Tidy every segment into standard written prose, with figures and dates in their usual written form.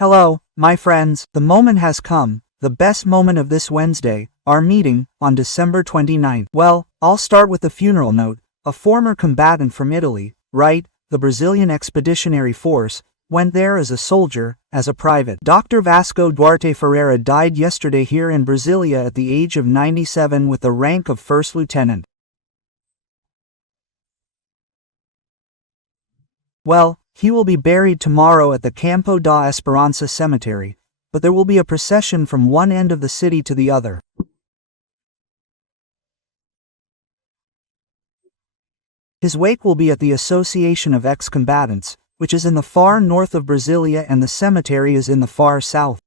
Hello, my friends, the moment has come, the best moment of this Wednesday, our meeting, on December 29th. Well, I'll start with the funeral note. A former combatant from Italy, right, the Brazilian Expeditionary Force, went there as a soldier, as a private. Dr. Vasco Duarte Ferreira died yesterday here in Brasilia at the age of 97 with the rank of first lieutenant. Well, he will be buried tomorrow at the Campo da Esperança cemetery, but there will be a procession from one end of the city to the other. His wake will be at the Association of Ex-Combatants, which is in the far north of Brasilia, and the cemetery is in the far south.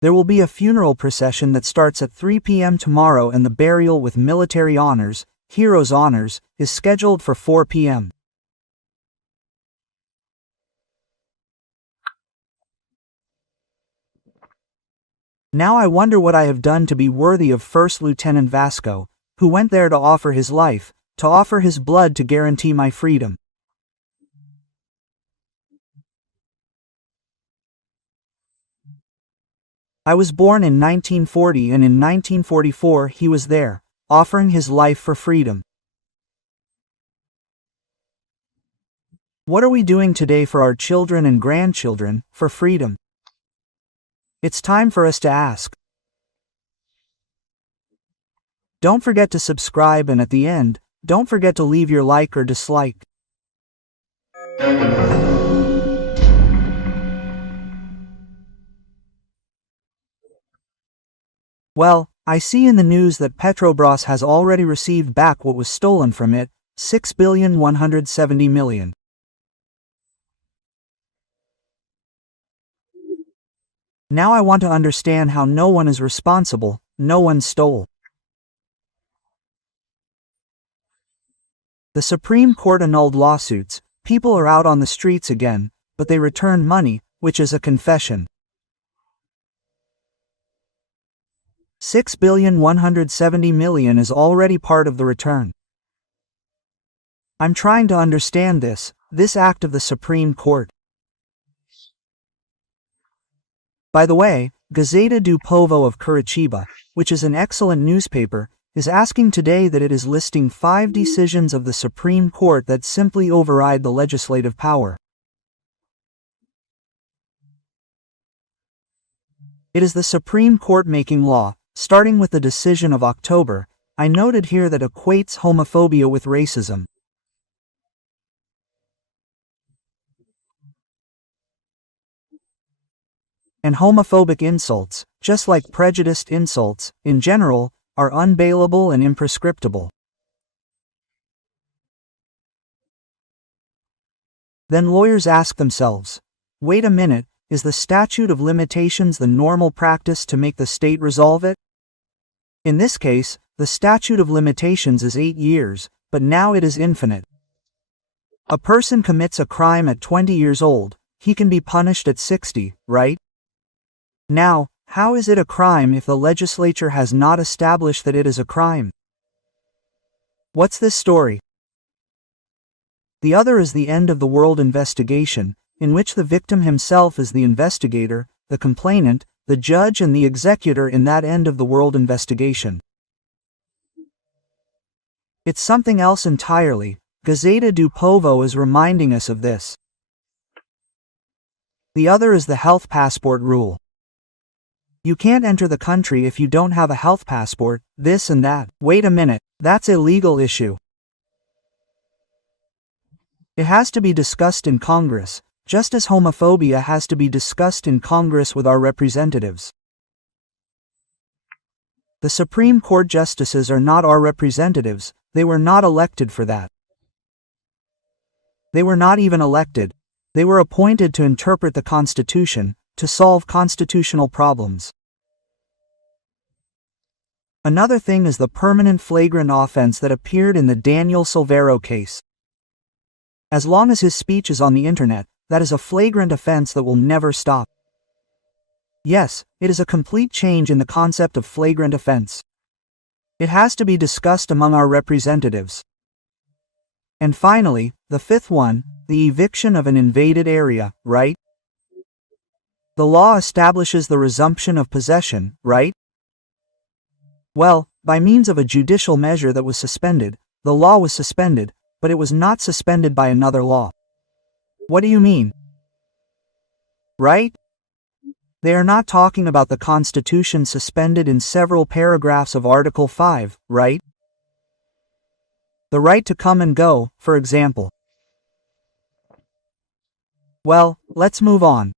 There will be a funeral procession that starts at 3 p.m. tomorrow, and the burial with military honors, heroes' honors, is scheduled for 4 p.m. Now I wonder what I have done to be worthy of First Lieutenant Vasco, who went there to offer his life, to offer his blood to guarantee my freedom. I was born in 1940, and in 1944 he was there, offering his life for freedom. What are we doing today for our children and grandchildren, for freedom? It's time for us to ask. Don't forget to subscribe, and at the end, don't forget to leave your like or dislike. Well, I see in the news that Petrobras has already received back what was stolen from it, $6,170,000,000. Now I want to understand how no one is responsible, no one stole. The Supreme Court annulled lawsuits, people are out on the streets again, but they return money, which is a confession. $6,170,000,000 is already part of the return. I'm trying to understand this act of the Supreme Court. By the way, Gazeta do Povo of Curitiba, which is an excellent newspaper, is asking today that it is listing 5 decisions of the Supreme Court that simply override the legislative power. It is the Supreme Court making law, starting with the decision of October. I noted here that equates homophobia with racism. And homophobic insults, just like prejudiced insults, in general, are unbailable and imprescriptible. Then lawyers ask themselves, wait a minute, is the statute of limitations the normal practice to make the state resolve it? In this case, the statute of limitations is 8 years, but now it is infinite. A person commits a crime at 20 years old, he can be punished at 60, right? Now, how is it a crime if the legislature has not established that it is a crime? What's this story? The other is the end of the world investigation, in which the victim himself is the investigator, the complainant, the judge and the executor in that end of the world investigation. It's something else entirely. Gazeta do Povo is reminding us of this. The other is the health passport rule. You can't enter the country if you don't have a health passport, this and that. Wait a minute, that's a legal issue. It has to be discussed in Congress, just as homophobia has to be discussed in Congress with our representatives. The Supreme Court justices are not our representatives, they were not elected for that. They were not even elected. They were appointed to interpret the Constitution, to solve constitutional problems. Another thing is the permanent flagrant offense that appeared in the Daniel Silveiro case. As long as his speech is on the internet, that is a flagrant offense that will never stop. Yes, it is a complete change in the concept of flagrant offense. It has to be discussed among our representatives. And finally, The fifth one, the eviction of an invaded area, right? The law establishes the resumption of possession, right? Well, by means of a judicial measure that was suspended, the law was suspended, but it was not suspended by another law. What do you mean? Right? They are not talking about the Constitution suspended in several paragraphs of Article 5, right? The right to come and go, for example. Well, let's move on.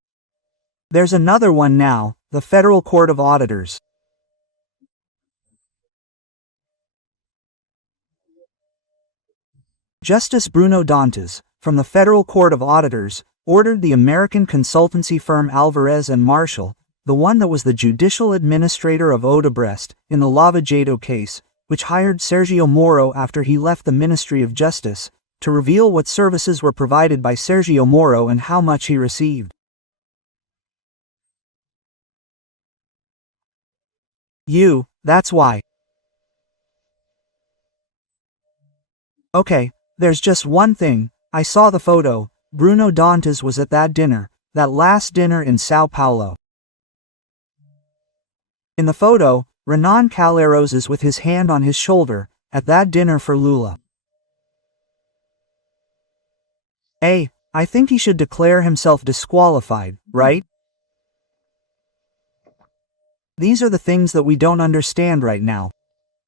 There's another one now, the Federal Court of Auditors. Justice Bruno Dantas, from the Federal Court of Auditors, ordered the American consultancy firm Alvarez and Marshall, the one that was the judicial administrator of Odebrecht in the Lava Jato case, which hired Sergio Moro after he left the Ministry of Justice, to reveal what services were provided by Sergio Moro and how much he received. That's why. Okay, there's just one thing. I saw the photo. Bruno Dantas was at that dinner, that last dinner in Sao Paulo. In the photo, Renan Calheiros is with his hand on his shoulder, at that dinner for Lula. I think he should declare himself disqualified, right? These are the things that we don't understand right now.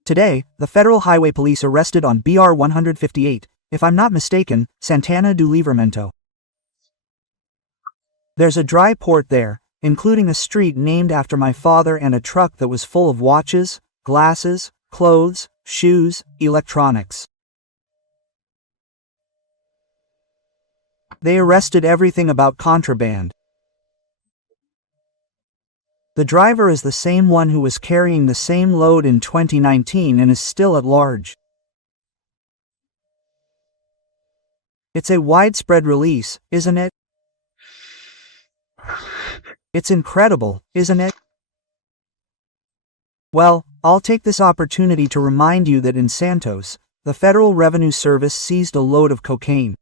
Today, the Federal Highway Police arrested on BR 158, if I'm not mistaken, Santana do Livramento. There's a dry port there, including a street named after my father and a truck that was full of watches, glasses, clothes, shoes, electronics. They arrested everything about contraband. The driver is the same one who was carrying the same load in 2019 and is still at large. It's a widespread release, isn't it? It's incredible, isn't it? Well, I'll take this opportunity to remind you that in Santos, the Federal Revenue Service seized a load of cocaine.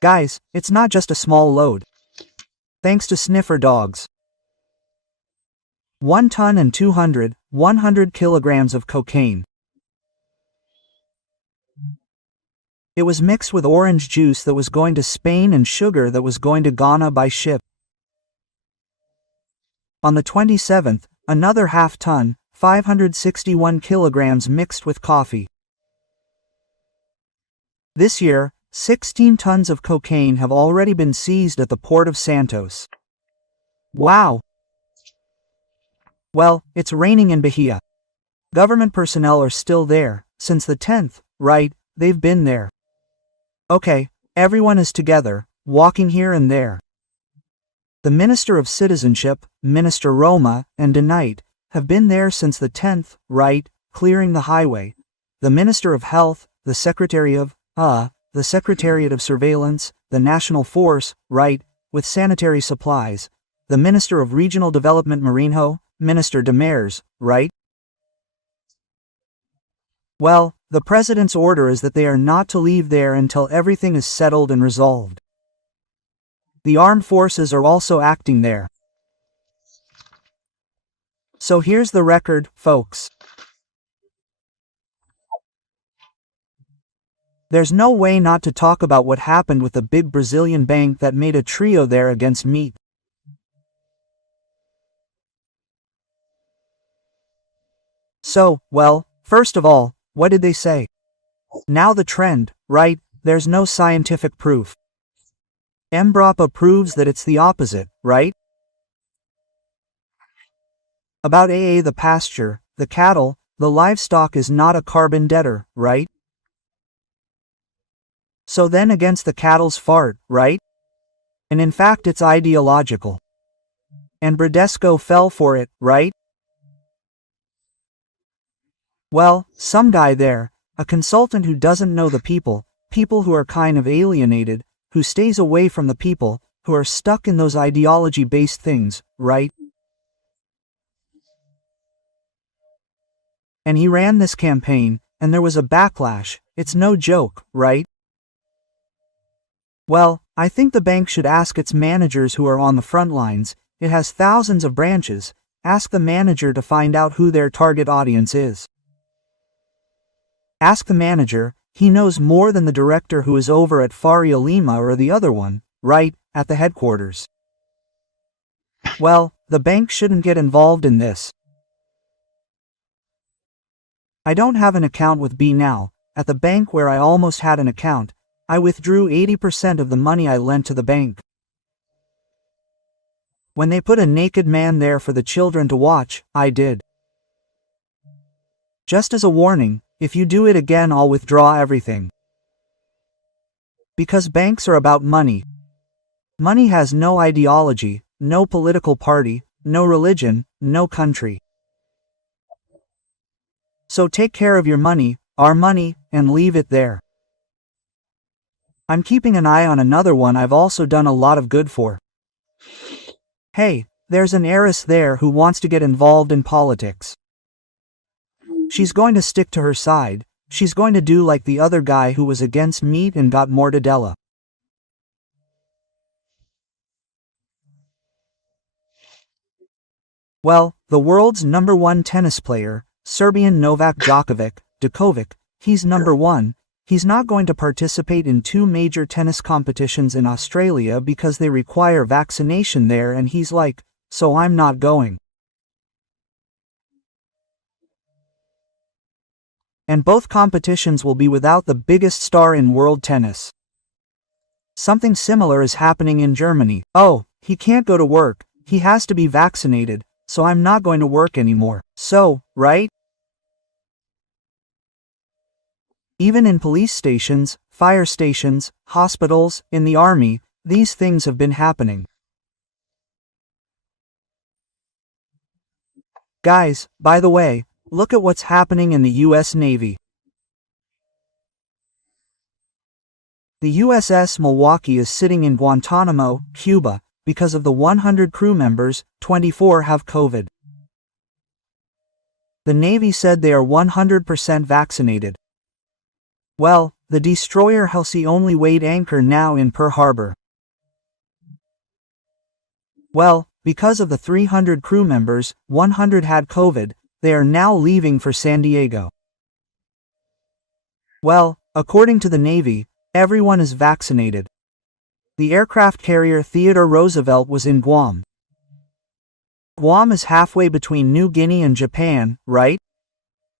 Guys, it's not just a small load. Thanks to sniffer dogs. 1 ton and 100 kilograms of cocaine. It was mixed with orange juice that was going to Spain and sugar that was going to Ghana by ship. On the 27th, another half ton, 561 kilograms mixed with coffee. This year, 16 tons of cocaine have already been seized at the port of Santos. Wow! Well, it's raining in Bahia. Government personnel are still there, since the 10th, right? They've been there. Okay, everyone is together, walking here and there. The Minister of Citizenship, Minister Roma, and DeKnight, have been there since the 10th, right, clearing the highway. The Minister of Health, the Secretary of, the Secretariat of Surveillance, the National Force, right, with sanitary supplies, the Minister of Regional Development Marinho, Minister Demers, right? Well, the President's order is that they are not to leave there until everything is settled and resolved. The armed forces are also acting there. So here's the record, folks. There's no way not to talk about what happened with the big Brazilian bank that made a trio there against meat. So, well, first of all, what did they say? Now the trend, right? There's no scientific proof. Embrapa proves that it's the opposite, right? About the pasture, the cattle, the livestock is not a carbon debtor, right? So then against the cattle's fart, right? And in fact it's ideological. And Bradesco fell for it, right? Well, some guy there, a consultant who doesn't know the people who are kind of alienated, who stays away from the people, who are stuck in those ideology-based things, right? And he ran this campaign, and there was a backlash, It's no joke, right? Well, I think the bank should ask its managers who are on the front lines. It has thousands of branches. Ask the manager to find out who their target audience is. Ask the manager, he knows more than the director who is over at Faria Lima or the other one, right, at the headquarters. Well, the bank shouldn't get involved in this. I don't have an account with B now. At the bank where I almost had an account, I withdrew 80% of the money I lent to the bank. When they put a naked man there for the children to watch, I did. Just as a warning, if you do it again, I'll withdraw everything. Because banks are about money. Money has no ideology, no political party, no religion, no country. So take care of your money, our money, and leave it there. I'm keeping an eye on another one I've also done a lot of good for. Hey, there's an heiress there who wants to get involved in politics. She's going to stick to her side. She's going to do like the other guy who was against meat and got mortadella. Well, the world's #1 tennis player, Serbian Novak Djokovic, he's #1. He's not going to participate in 2 major tennis competitions in Australia because they require vaccination there, and he's like, so I'm not going. And both competitions will be without the biggest star in world tennis. Something similar is happening in Germany. Oh, he can't go to work, he has to be vaccinated, so I'm not going to work anymore. So, right? Even in police stations, fire stations, hospitals, in the army, these things have been happening. Guys, by the way, look at what's happening in the U.S. Navy. The USS Milwaukee is sitting in Guantanamo, Cuba, because of the 100 crew members, 24 have COVID. The Navy said they are 100% vaccinated. Well, the destroyer Halsey only weighed anchor now in Pearl Harbor. Well, because of the 300 crew members, 100 had COVID, they are now leaving for San Diego. Well, according to the Navy, everyone is vaccinated. The aircraft carrier Theodore Roosevelt was in Guam. Guam is halfway between New Guinea and Japan, right?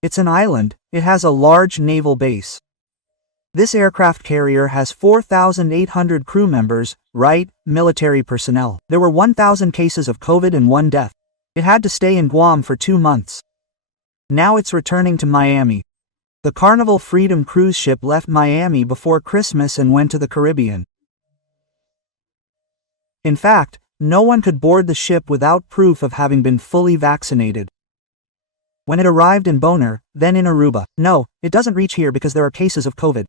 It's an island, it has a large naval base. This aircraft carrier has 4,800 crew members, right, military personnel. There were 1,000 cases of COVID and 1 death. It had to stay in Guam for 2 months. Now it's returning to Miami. The Carnival Freedom cruise ship left Miami before Christmas and went to the Caribbean. In fact, no one could board the ship without proof of having been fully vaccinated. When it arrived in Bonaire, then in Aruba, no, it doesn't reach here because there are cases of COVID.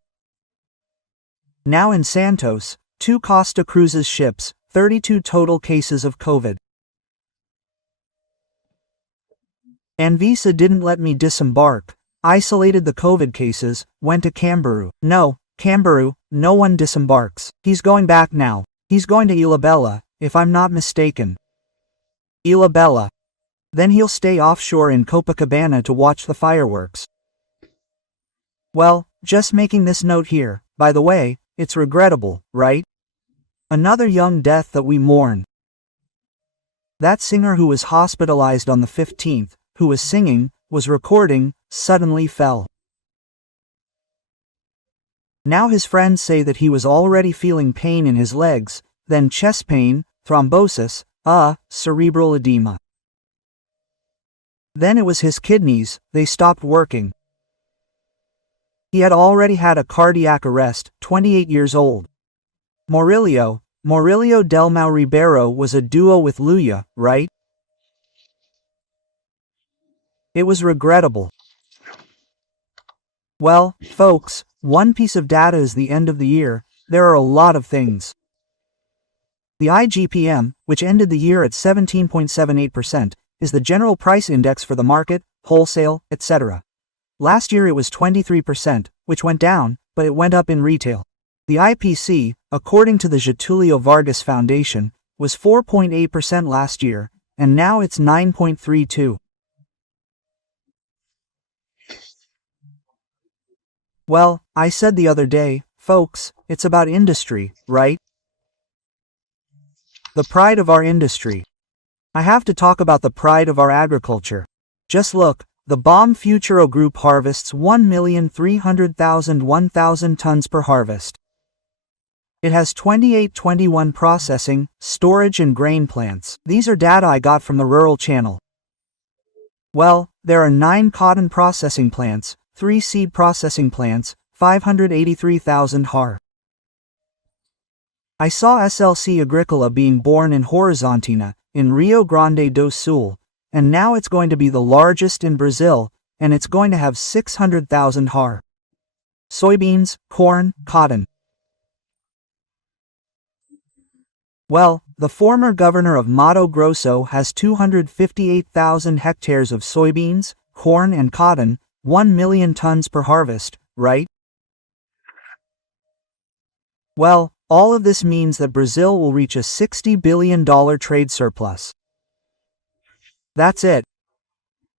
Now in Santos, 2 Costa Cruises ships, 32 total cases of COVID. Anvisa didn't let me disembark, isolated the COVID cases, went to Camberu. No, Camberu, no one disembarks. He's going back now. He's going to Ilhabela, if I'm not mistaken. Ilhabela. Then he'll stay offshore in Copacabana to watch the fireworks. Well, just making this note here, by the way, it's regrettable, right? Another young death that we mourn. That singer who was hospitalized on the 15th, who was singing, was recording, suddenly fell. Now his friends say that he was already feeling pain in his legs, then chest pain, thrombosis, cerebral edema. Then it was his kidneys, they stopped working. He had already had a cardiac arrest, 28 years old. Murillo Delmau Ribeiro was a duo with Lula, right? It was regrettable. Well, folks, one piece of data is the end of the year, there are a lot of things. The IGPM, which ended the year at 17.78%, is the general price index for the market, wholesale, etc. Last year it was 23%, which went down, but it went up in retail. The IPC, according to the Getulio Vargas Foundation, was 4.8% last year, and now it's 9.32%. Well, I said the other day, folks, it's about industry, right? The pride of our industry. I have to talk about the pride of our agriculture. Just look, the BOM Futuro Group harvests 1,300,000 tons per harvest. It has 21 processing, storage and grain plants. These are data I got from the Rural Channel. Well, there are 9 cotton processing plants, 3 seed processing plants, 583,000 har. I saw SLC Agricola being born in Horizontina, in Rio Grande do Sul, and now it's going to be the largest in Brazil, and it's going to have 600,000 har. Soybeans, corn, cotton. Well, the former governor of Mato Grosso has 258,000 hectares of soybeans, corn and cotton, 1 million tons per harvest, right? Well, all of this means that Brazil will reach a $60 billion trade surplus. That's it.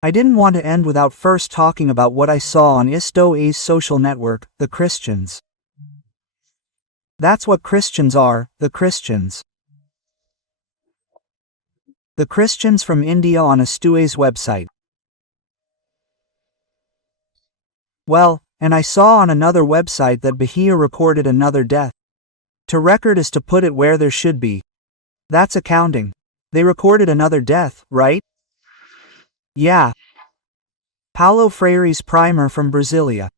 I didn't want to end without first talking about what I saw on Isto's social network, the Christians. That's what Christians are, the Christians. The Christians from India on Isto's website. Well, and I saw on another website that Bahia recorded another death. To record is to put it where there should be. That's accounting. They recorded another death, right? Yeah. Paulo Freire's primer from Brasilia.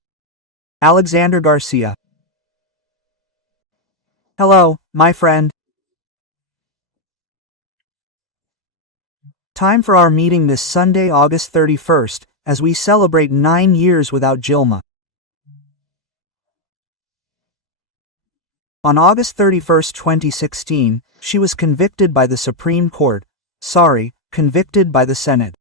Alexandre Garcia. Hello, my friend. Time for our meeting this Sunday, August 31st, as we celebrate 9 years without Dilma. On August 31, 2016, she was convicted by the Supreme Court. Convicted by the Senate.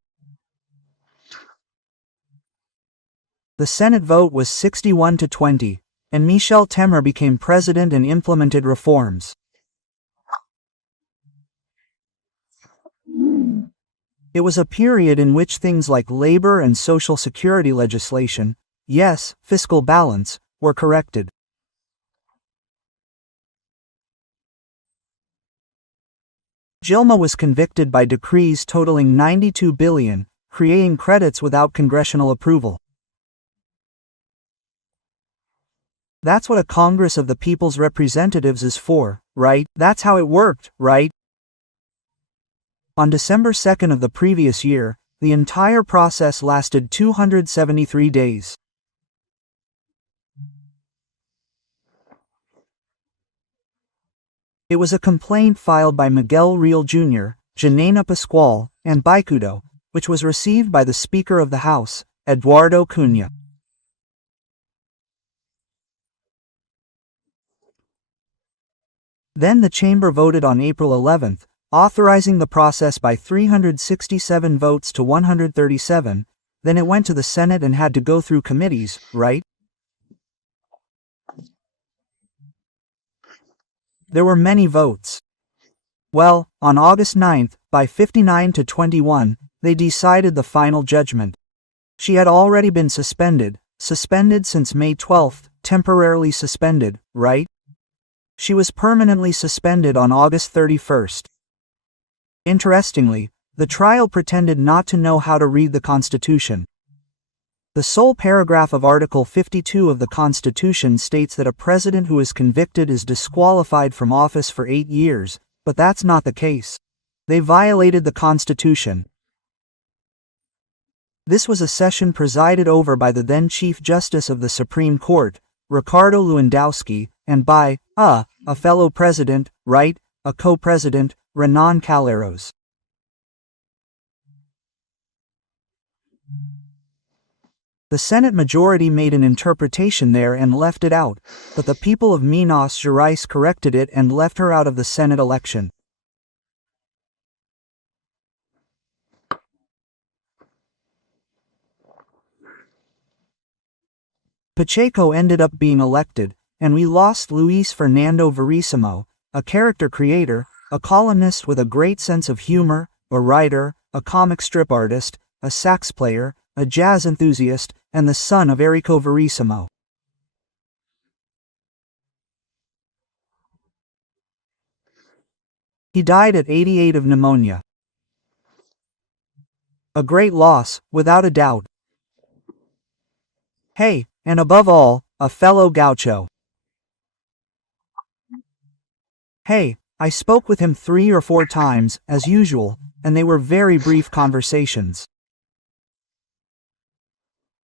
The Senate vote was 61-20, and Michel Temer became president and implemented reforms. It was a period in which things like labor and social security legislation, yes, fiscal balance, were corrected. Dilma was convicted by decrees totaling $92 billion, creating credits without congressional approval. That's what a Congress of the People's Representatives is for, right? That's how it worked, right? On December 2nd of the previous year, the entire process lasted 273 days. It was a complaint filed by Miguel Real Jr., Janena Pascual, and Bicudo, which was received by the Speaker of the House, Eduardo Cunha. Then the chamber voted on April 11th, authorizing the process by 367 votes to 137, then it went to the Senate and had to go through committees, right? There were many votes. Well, on August 9th, by 59-21, they decided the final judgment. She had already been suspended since May 12th, temporarily suspended, right? She was permanently suspended on August 31st. Interestingly, the trial pretended not to know how to read the Constitution. The sole paragraph of Article 52 of the Constitution states that a president who is convicted is disqualified from office for 8 years, but that's not the case. They violated the Constitution. This was a session presided over by the then Chief Justice of the Supreme Court, Ricardo Lewandowski, and by, a fellow president, right, a co-president, Renan Calheiros. The Senate majority made an interpretation there and left it out, but the people of Minas Gerais corrected it and left her out of the Senate election. Pacheco ended up being elected, and we lost Luis Fernando Verissimo, a character creator, a columnist with a great sense of humor, a writer, a comic strip artist, a sax player, a jazz enthusiast, and the son of Enrico Verissimo. He died at 88 of pneumonia. A great loss, without a doubt. Hey, and above all, a fellow gaucho. Hey, I spoke with him 3 or 4 times, as usual, and they were very brief conversations.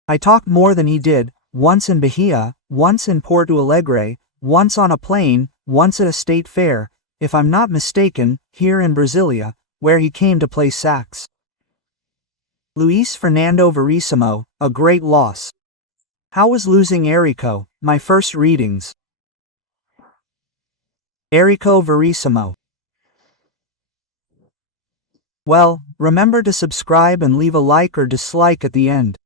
I talked more than he did, once in Bahia, once in Porto Alegre, once on a plane, once at a state fair, if I'm not mistaken, here in Brasilia, where he came to play sax. Luis Fernando Verissimo, a great loss. How was losing Enrico, my first readings? Enrico Verissimo. Well, remember to subscribe and leave a like or dislike at the end.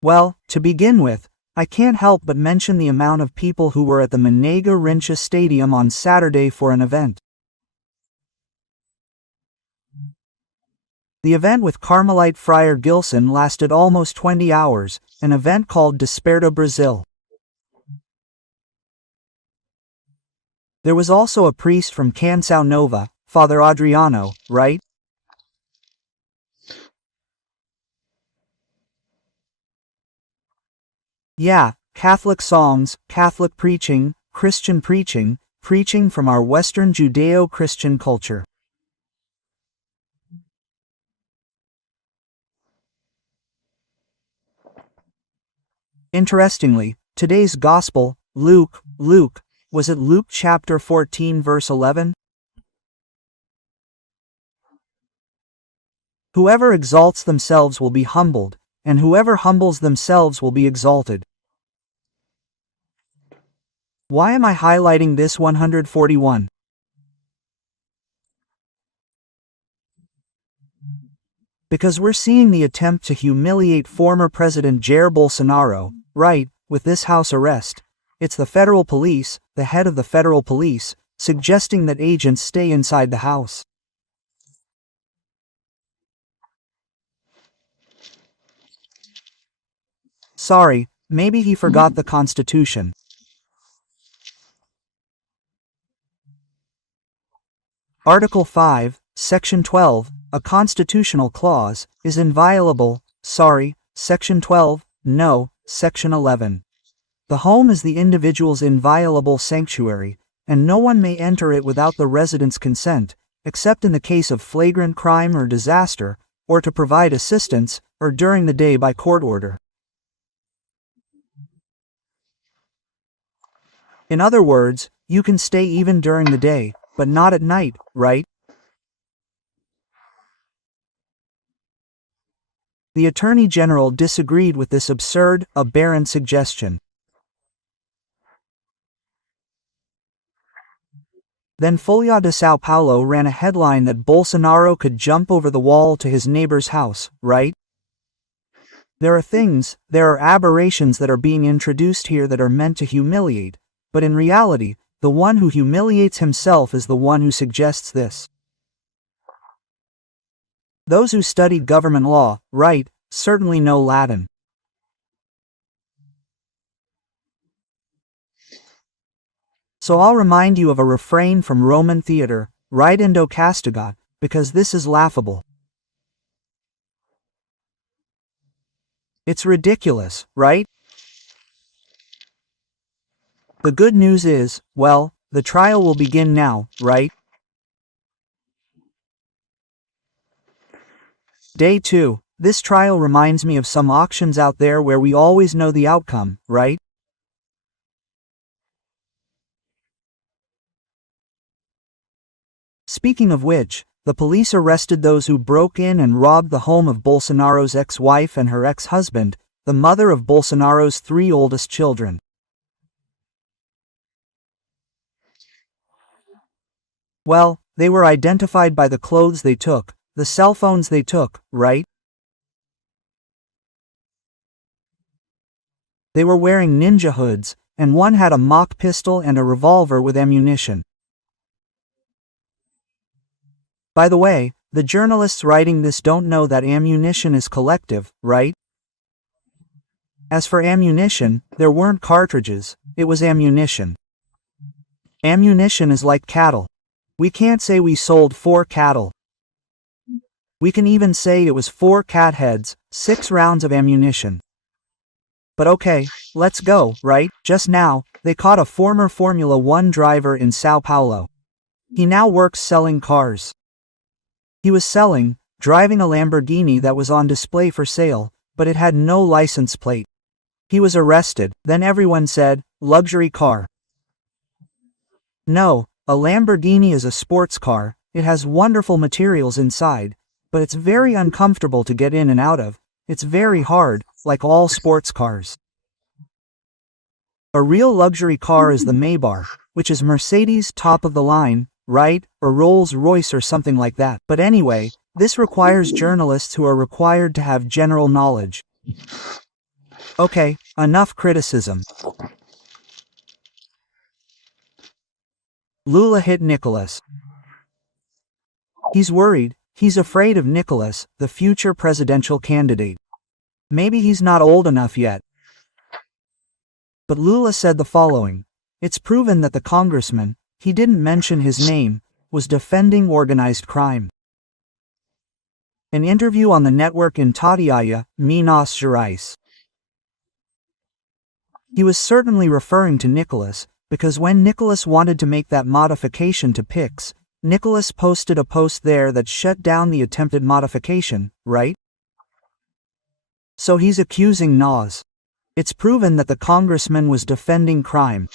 Well, to begin with, I can't help but mention the amount of people who were at the Manega Rincha Stadium on Saturday for an event. The event with Carmelite Friar Gilson lasted almost 20 hours, an event called Desperta Brasil. There was also a priest from Canção Nova, Father Adriano, right? Yeah, Catholic songs, Catholic preaching, Christian preaching, preaching from our Western Judeo-Christian culture. Interestingly, today's Gospel, Luke, was it Luke chapter 14 verse 11? Whoever exalts themselves will be humbled, and whoever humbles themselves will be exalted. Why am I highlighting this 141? Because we're seeing the attempt to humiliate former President Jair Bolsonaro, right, with this house arrest. It's the federal police, the head of the federal police, suggesting that agents stay inside the house. Sorry, maybe he forgot the Constitution. Article 5, Section 12, a constitutional clause, is inviolable, sorry, Section 12, no, Section 11. The home is the individual's inviolable sanctuary, and no one may enter it without the resident's consent, except in the case of flagrant crime or disaster, or to provide assistance, or during the day by court order. In other words, you can stay even during the day, but not at night, right? The Attorney General disagreed with this absurd, aberrant suggestion. Then Folha de São Paulo ran a headline that Bolsonaro could jump over the wall to his neighbor's house, right? There are aberrations that are being introduced here that are meant to humiliate, but in reality, the one who humiliates himself is the one who suggests this. Those who studied government law, right, certainly know Latin. So I'll remind you of a refrain from Roman theater, ridendo castigat, because this is laughable. It's ridiculous, right? The good news is, well, the trial will begin now, right? Day 2. This trial reminds me of some auctions out there where we always know the outcome, right? Speaking of which, the police arrested those who broke in and robbed the home of Bolsonaro's ex-wife and her ex-husband, the mother of Bolsonaro's 3 oldest children. Well, They were identified by the clothes they took, the cell phones they took, right? They were wearing ninja hoods, and one had a mock pistol and a revolver with ammunition. By the way, the journalists writing this don't know that ammunition is collective, right? As for ammunition, there weren't cartridges, it was ammunition. Ammunition is like cattle. We can't say we sold 4 cattle. We can even say it was 4 cat heads, 6 rounds of ammunition. But okay, let's go, right? Just now, they caught a former Formula 1 driver in Sao Paulo. He now works selling cars. He was driving a Lamborghini that was on display for sale, but it had no license plate. He was arrested, then everyone said, luxury car. No, a Lamborghini is a sports car, it has wonderful materials inside, but it's very uncomfortable to get in and out of. It's very hard, like all sports cars. A real luxury car is the Maybach, which is Mercedes' top of the line, right? Or Rolls-Royce or something like that. But anyway, this requires journalists who are required to have general knowledge. Okay, enough criticism. Lula hit Nicolas. He's worried, he's afraid of Nicolas, the future presidential candidate. Maybe he's not old enough yet. But Lula said the following: it's proven that the congressman, he didn't mention his name, was defending organized crime. An interview on the network in Tatiaya, Minas Gerais. He was certainly referring to Nicolas, because when Nicolas wanted to make that modification to Pix, Nicolas posted a post there that shut down the attempted modification, right? So he's accusing Nas. It's proven that the congressman was defending crime.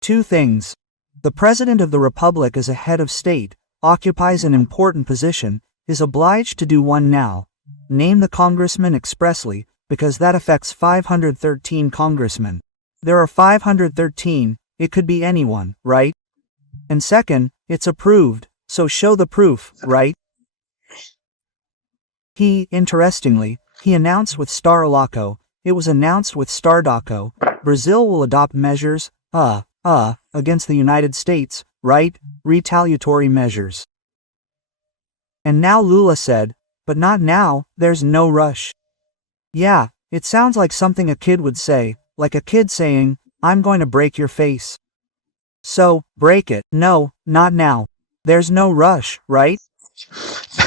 2 things. The President of the Republic as a head of state, occupies an important position, is obliged to do one now. Name the congressman expressly, because that affects 513 congressmen. There are 513, it could be anyone, right? And second, it's approved, so show the proof, right? Interestingly, he announced with Starlaco, it was announced with Stardaco, Brazil will adopt measures, against the United States, right? Retaliatory measures. And now Lula said, but not now, there's no rush. Yeah, it sounds like something a kid would say, like a kid saying, I'm going to break your face. So, break it. No, not now. There's no rush, right?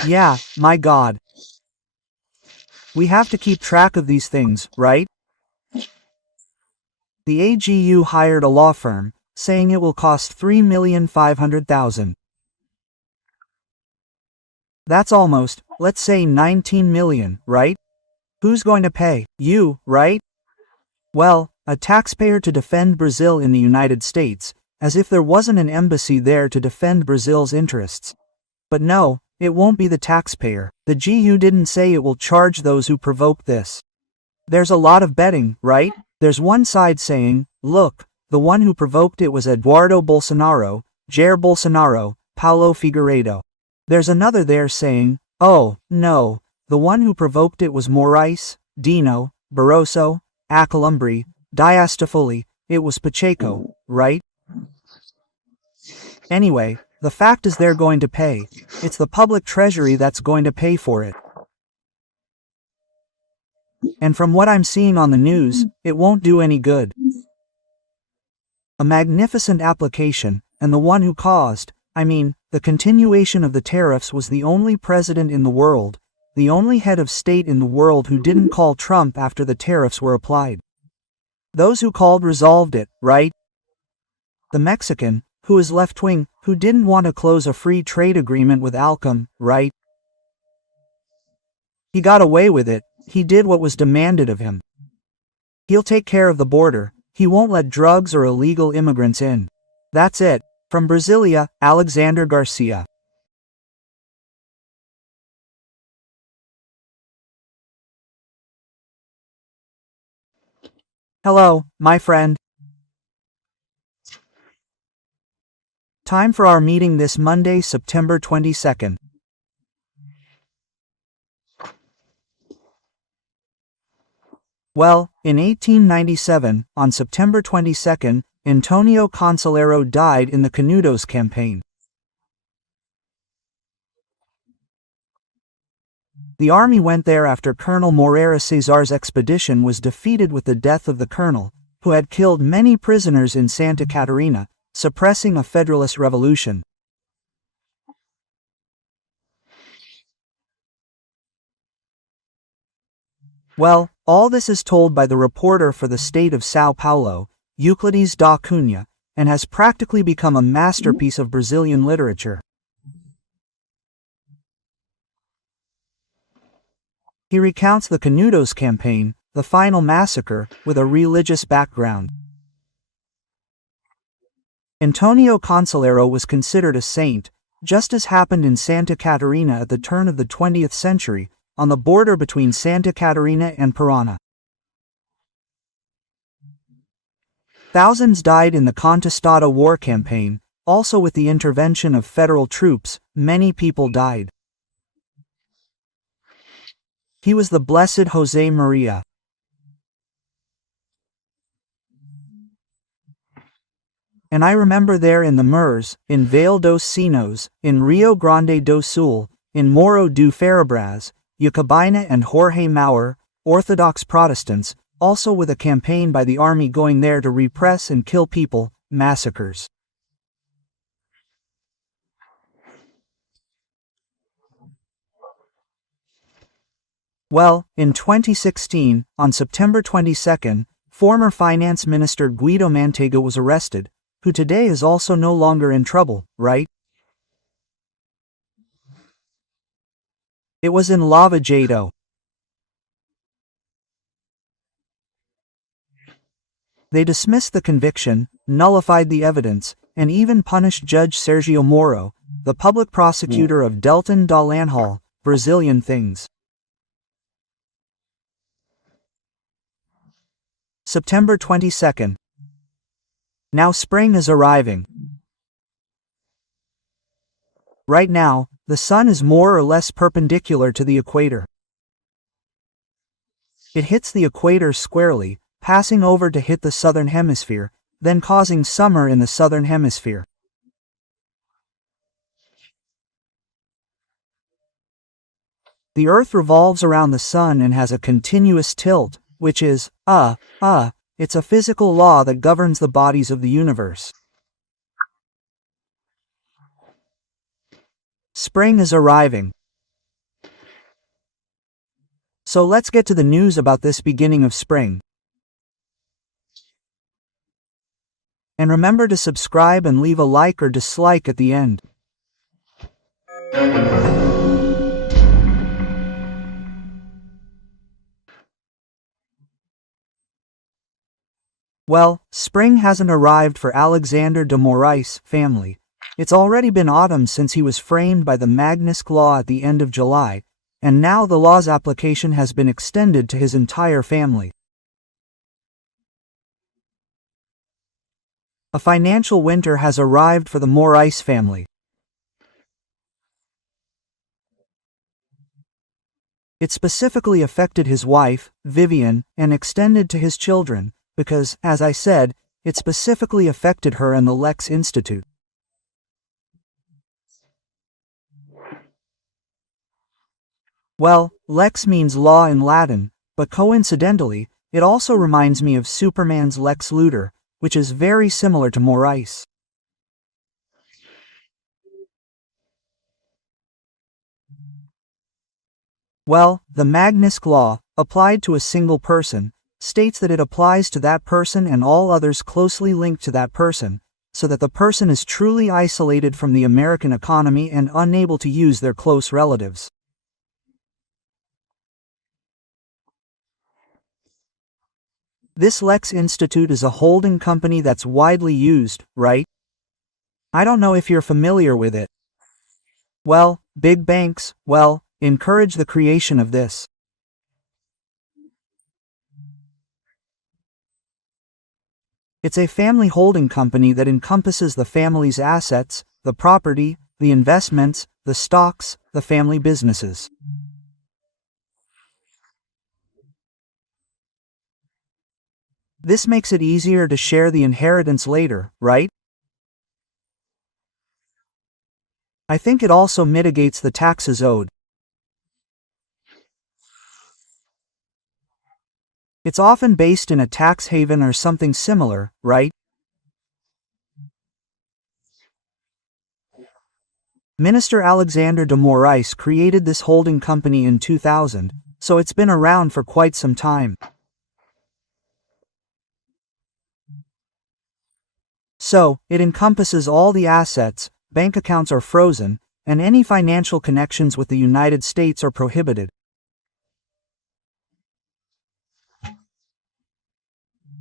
Yeah, my God. We have to keep track of these things, right? The AGU hired a law firm, saying it will cost $3,500,000. That's almost, let's say 19 million, right? Who's going to pay? You, right? Well, a taxpayer to defend Brazil in the United States, as if there wasn't an embassy there to defend Brazil's interests. But no, it won't be the taxpayer. The GU didn't say it will charge those who provoke this. There's a lot of betting, right? There's one side saying, look, the one who provoked it was Eduardo Bolsonaro, Jair Bolsonaro, Paulo Figueiredo. There's another there saying, oh, no, the one who provoked it was Moraes, Dino, Barroso, Alcolumbre, Diastafoli, it was Pacheco, right? Anyway, the fact is they're going to pay. It's the public treasury that's going to pay for it. And from what I'm seeing on the news, it won't do any good. A magnificent application, and the one who caused, the continuation of the tariffs was the only president in the world, the only head of state in the world who didn't call Trump after the tariffs were applied. Those who called resolved it, right? The Mexican, who is left-wing, who didn't want to close a free trade agreement with Alcom, right? He got away with it, he did what was demanded of him. He'll take care of the border, he won't let drugs or illegal immigrants in. That's it. From Brasilia, Alexandre Garcia. Hello, my friend. Time for our meeting this Monday, September 22nd. Well, in 1897, on September 22nd, Antonio Consolero died in the Canudos campaign. The army went there after Colonel Moreira Cesar's expedition was defeated with the death of the colonel, who had killed many prisoners in Santa Catarina, suppressing a Federalist revolution. Well, all this is told by the reporter for the state of São Paulo, Euclides da Cunha, and has practically become a masterpiece of Brazilian literature. He recounts the Canudos campaign, the final massacre, with a religious background. Antonio Consolero was considered a saint, just as happened in Santa Catarina at the turn of the 20th century, on the border between Santa Catarina and Paraná. Thousands died in the Contestada war campaign, also with the intervention of federal troops, many people died. He was the Blessed José Maria. And I remember there in the Murs, in Vale dos Sinos, in Rio Grande do Sul, in Morro do Ferrabras, Jacobina and Jorge Maurer, Orthodox Protestants, also with a campaign by the army going there to repress and kill people, massacres. Well, in 2016, on September 22nd, former Finance Minister Guido Mantega was arrested, who today is also no longer in trouble, right? It was in Lava Jato. They dismissed the conviction, nullified the evidence, and even punished Judge Sergio Moro, the public prosecutor of Delton da Lanhol, Brazilian things. September 22nd. Now spring is arriving. Right now, the sun is more or less perpendicular to the equator. It hits the equator squarely, passing over to hit the southern hemisphere, then causing summer in the southern hemisphere. The Earth revolves around the sun and has a continuous tilt, which is, it's a physical law that governs the bodies of the universe. Spring is arriving. So let's get to the news about this beginning of spring. And remember to subscribe and leave a like or dislike at the end. Well, spring hasn't arrived for Alexandre de Moraes' family. It's already been autumn since he was framed by the Magnitsky Law at the end of July, and now the law's application has been extended to his entire family. A financial winter has arrived for the Moraes family. It specifically affected his wife, Vivian, and extended to his children, because, as I said, it specifically affected her and the Lex Institute. Well, Lex means law in Latin, but coincidentally, it also reminds me of Superman's Lex Luthor, which is very similar to Moraes. Well, the Magnitsky Law, applied to a single person, states that it applies to that person and all others closely linked to that person, so that the person is truly isolated from the American economy and unable to use their close relatives. This Lex Institute is a holding company that's widely used, right? I don't know if you're familiar with it. Well, big banks, encourage the creation of this. It's a family holding company that encompasses the family's assets, the property, the investments, the stocks, the family businesses. This makes it easier to share the inheritance later, right? I think it also mitigates the taxes owed. It's often based in a tax haven or something similar, right? Minister Alexandre de Moraes created this holding company in 2000, so it's been around for quite some time. So, it encompasses all the assets, bank accounts are frozen, and any financial connections with the United States are prohibited.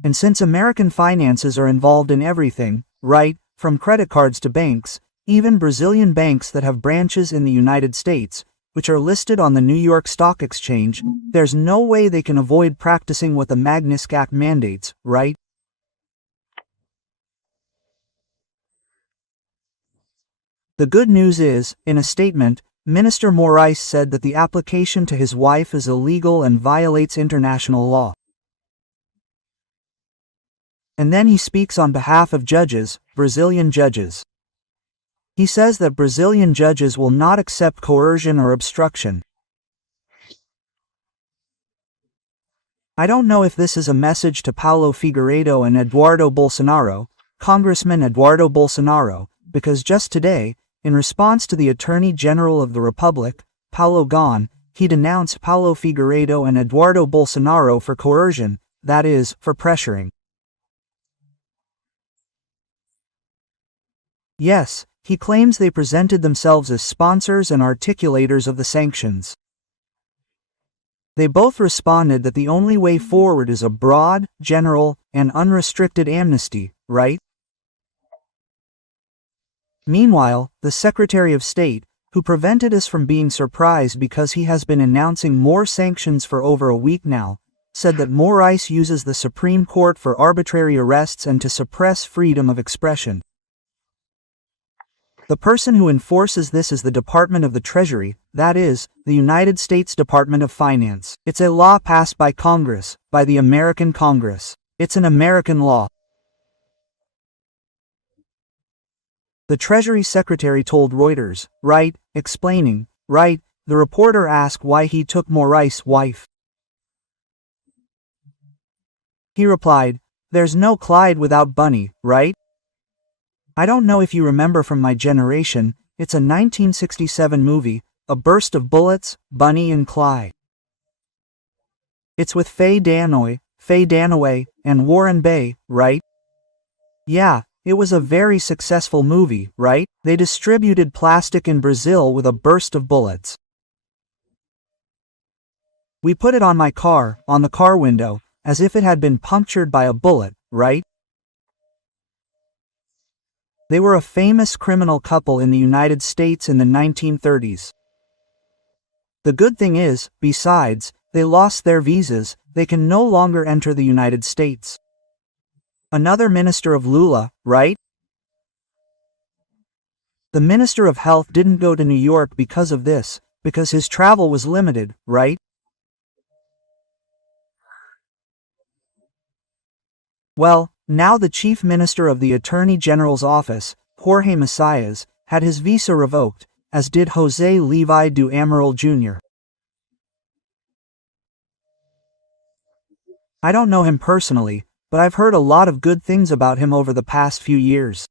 And since American finances are involved in everything, right, from credit cards to banks, even Brazilian banks that have branches in the United States, which are listed on the New York Stock Exchange, there's no way they can avoid practicing what the Magnitsky Act mandates, right? The good news is, in a statement, Minister Moraes said that the application to his wife is illegal and violates international law. And then he speaks on behalf of judges, Brazilian judges. He says that Brazilian judges will not accept coercion or obstruction. I don't know if this is a message to Paulo Figueiredo and Eduardo Bolsonaro, Congressman Eduardo Bolsonaro, because just today, in response to the Attorney General of the Republic, Paulo Gon, he denounced Paulo Figueiredo and Eduardo Bolsonaro for coercion, that is, for pressuring. Yes, he claims they presented themselves as sponsors and articulators of the sanctions. They both responded that the only way forward is a broad, general, and unrestricted amnesty, right? Meanwhile, the Secretary of State, who prevented us from being surprised because he has been announcing more sanctions for over a week now, said that Moraes uses the Supreme Court for arbitrary arrests and to suppress freedom of expression. The person who enforces this is the Department of the Treasury, that is, the United States Department of Finance. It's a law passed by Congress, by the American Congress. It's an American law. The Treasury Secretary told Reuters, right, explaining, right, the reporter asked why he took Moraes' wife. He replied, "There's no Clyde without Bunny, right?" I don't know if you remember from my generation, it's a 1967 movie, A Burst of Bullets, Bunny and Clyde. It's with Faye Dunaway, and Warren Beatty, right? Yeah. It was a very successful movie, right? They distributed plastic in Brazil with a burst of bullets. We put it on my car, on the car window, as if it had been punctured by a bullet, right? They were a famous criminal couple in the United States in the 1930s. The good thing is, besides, they lost their visas, they can no longer enter the United States. Another minister of Lula, right? The Minister of Health didn't go to New York because of this, because his travel was limited, right? Well, now the Chief Minister of the Attorney General's office, Jorge Messias, had his visa revoked, as did Jose Levi do Amaral Jr. I don't know him personally, but I've heard a lot of good things about him over the past few years.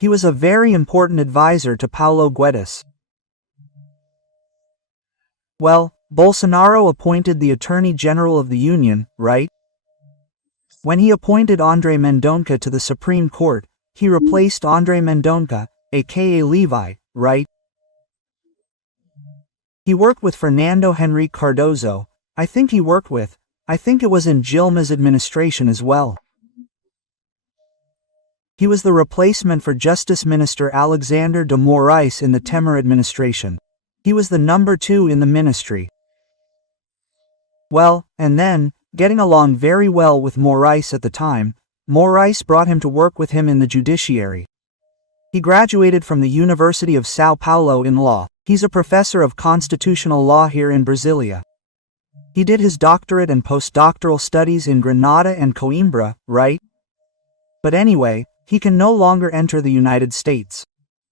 He was a very important advisor to Paulo Guedes. Well, Bolsonaro appointed the Attorney General of the Union, right? When he appointed André Mendonça to the Supreme Court, he replaced André Mendonça, aka Levi, right? He worked with Fernando Henrique Cardoso. I think it was in Dilma's administration as well. He was the replacement for Justice Minister Alexandre de Moraes in the Temer administration. He was the number 2 in the ministry. Well, and then, getting along very well with Moraes at the time, Moraes brought him to work with him in the judiciary. He graduated from the University of São Paulo in law. He's a professor of constitutional law here in Brasilia. He did his doctorate and postdoctoral studies in Granada and Coimbra, right? But anyway, he can no longer enter the United States.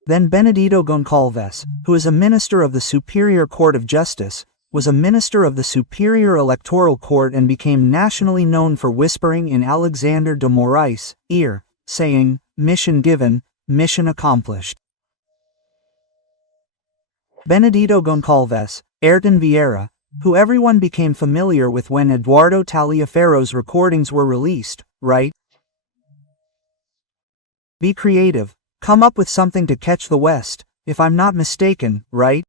Then Benedito Goncalves, who is a minister of the Superior Court of Justice, was a minister of the Superior Electoral Court and became nationally known for whispering in Alexandre de Moraes' ear, saying, "Mission given, mission accomplished." Benedito Goncalves, Ayrton Vieira, who everyone became familiar with when Eduardo Taliaferro's recordings were released, right? Be creative, come up with something to catch the West, if I'm not mistaken, right?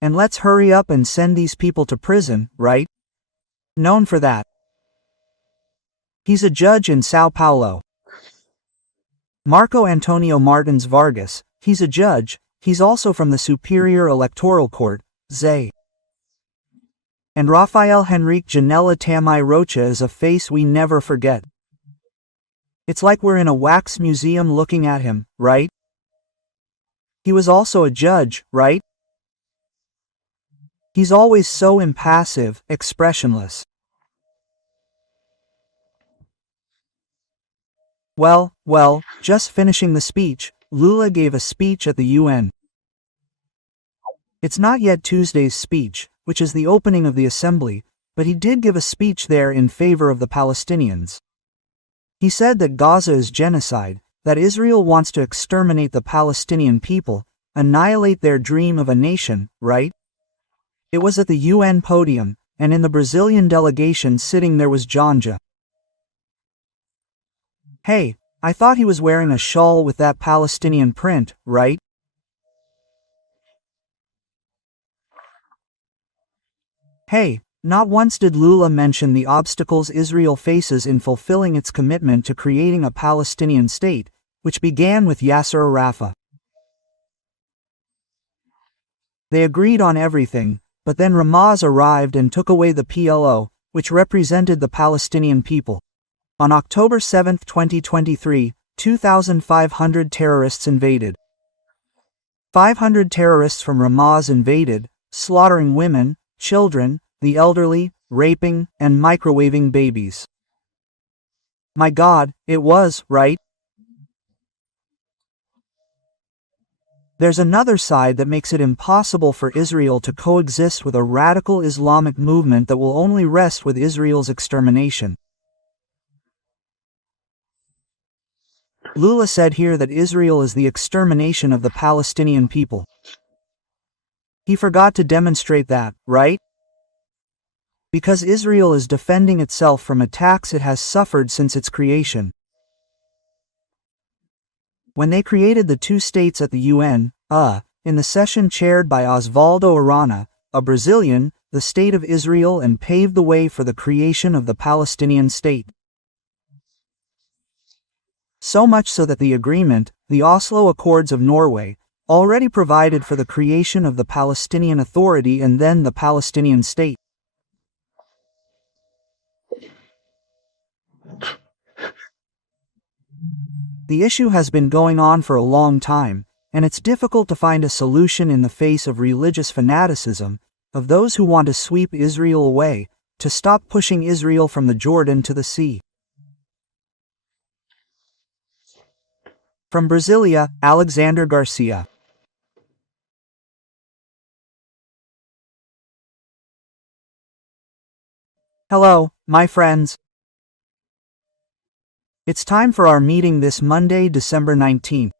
And let's hurry up and send these people to prison, right? Known for that. He's a judge in São Paulo. Marco Antonio Martins Vargas, he's a judge, he's also from the Superior Electoral Court, ZE. And Rafael Henrique Janela Tamai Rocha is a face we never forget. It's like we're in a wax museum looking at him, right? He was also a judge, right? He's always so impassive, expressionless. Well, just finishing the speech, Lula gave a speech at the UN. It's not yet Tuesday's speech, which is the opening of the assembly, but he did give a speech there in favor of the Palestinians. He said that Gaza is genocide, that Israel wants to exterminate the Palestinian people, annihilate their dream of a nation, right? It was at the UN podium, and in the Brazilian delegation sitting there was Janja. Hey, I thought he was wearing a shawl with that Palestinian print, right? Hey, not once did Lula mention the obstacles Israel faces in fulfilling its commitment to creating a Palestinian state, which began with Yasser Arafat. They agreed on everything, but then Hamas arrived and took away the PLO, which represented the Palestinian people. On October 7, 2023, 2,500 terrorists invaded. 500 terrorists from Hamas invaded, slaughtering women, children, the elderly, raping, and microwaving babies. My God, it was, right? There's another side that makes it impossible for Israel to coexist with a radical Islamic movement that will only rest with Israel's extermination. Lula said here that Israel is the extermination of the Palestinian people. He forgot to demonstrate that, right? Because Israel is defending itself from attacks it has suffered since its creation. When they created the two states at the UN, in the session chaired by Osvaldo Arana, a Brazilian, the State of Israel, and paved the way for the creation of the Palestinian state. So much so that the agreement, the Oslo Accords of Norway, already provided for the creation of the Palestinian Authority and then the Palestinian state. The issue has been going on for a long time, and it's difficult to find a solution in the face of religious fanaticism, of those who want to sweep Israel away, to stop pushing Israel from the Jordan to the sea. From Brasilia, Alexandre Garcia. Hello, my friends. It's time for our meeting this Monday, December 19th.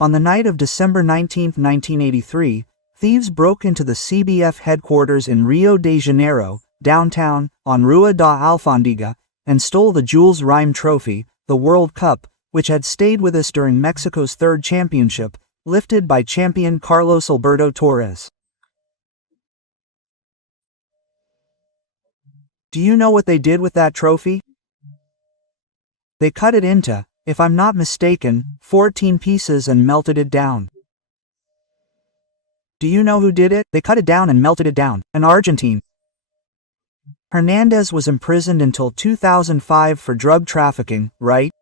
On the night of December 19, 1983, thieves broke into the CBF headquarters in Rio de Janeiro, downtown, on Rua da Alfândega, and stole the Jules Rimet Trophy, the World Cup, which had stayed with us during Mexico's third championship, lifted by champion Carlos Alberto Torres. Do you know what they did with that trophy? They cut it into, if I'm not mistaken, 14 pieces and melted it down. Do you know who did it? They cut it down and melted it down. An Argentine. Hernandez was imprisoned until 2005 for drug trafficking, right?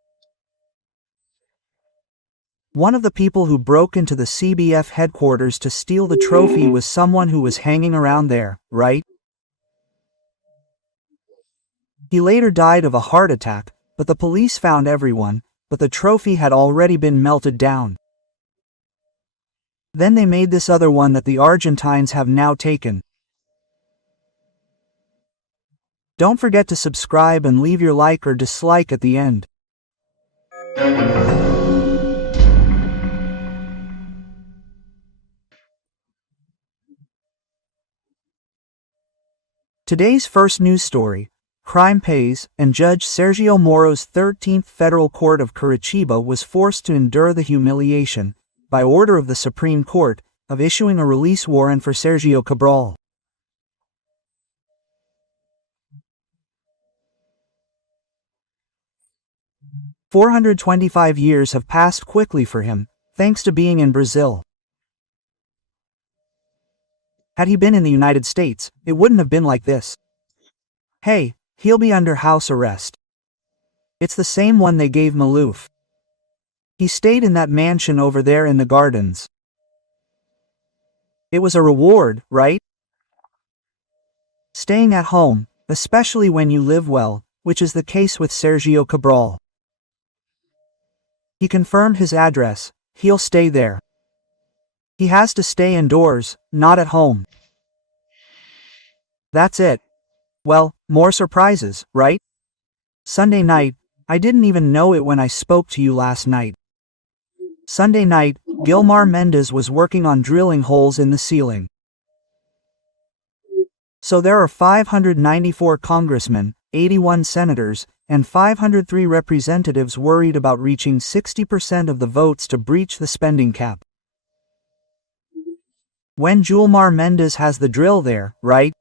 One of the people who broke into the CBF headquarters to steal the trophy was someone who was hanging around there, right? He later died of a heart attack, but the police found everyone, but the trophy had already been melted down. Then they made this other one that the Argentines have now taken. Don't forget to subscribe and leave your like or dislike at the end. Today's first news story, crime pays, and Judge Sergio Moro's 13th Federal Court of Curitiba was forced to endure the humiliation, by order of the Supreme Court, of issuing a release warrant for Sergio Cabral. "425 years have passed quickly for him, thanks to being in Brazil. Had he been in the United States, it wouldn't have been like this. Hey, he'll be under house arrest. It's the same one they gave Maloof. He stayed in that mansion over there in the gardens. It was a reward, right? Staying at home, especially when you live well, which is the case with Sergio Cabral. He confirmed his address, he'll stay there. He has to stay indoors, not at home. That's it. Well, more surprises, right? Sunday night, I didn't even know it when I spoke to you last night. Sunday night, Gilmar Mendes was working on drilling holes in the ceiling. So there are 594 congressmen, 81 senators, and 503 representatives worried about reaching 60% of the votes to breach the spending cap. When Gilmar Mendes has the drill there, right?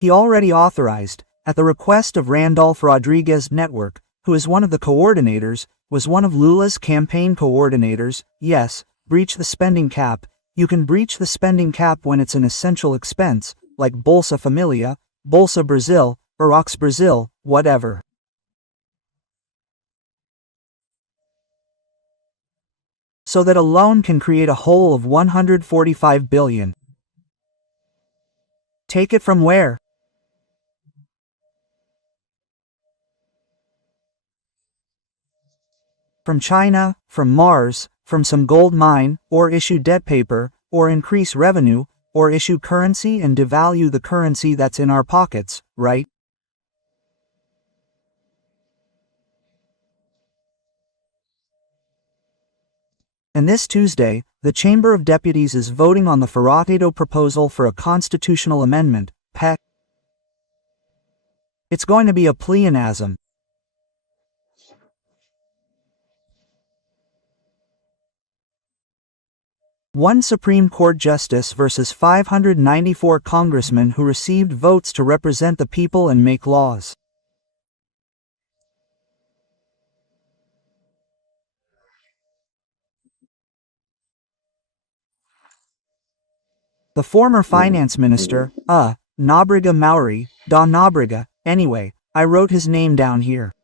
He already authorized, at the request of Randolph Rodriguez Network, who is one of the coordinators, was one of Lula's campaign coordinators, yes, breach the spending cap. You can breach the spending cap when it's an essential expense, like Bolsa Familia, Bolsa Brazil, or Ox Brazil, whatever. So that a loan can create a hole of 145 billion. Take it from where? From China, from Mars, from some gold mine, or issue debt paper, or increase revenue, or issue currency and devalue the currency that's in our pockets, right? And this Tuesday, the Chamber of Deputies is voting on the Ferrotado proposal for a constitutional amendment, PEC. It's going to be a pleonasm. One Supreme Court justice versus 594 congressmen who received votes to represent the people and make laws. The former finance minister, Nóbrega Mauri, da Nóbrega, anyway, I wrote his name down here.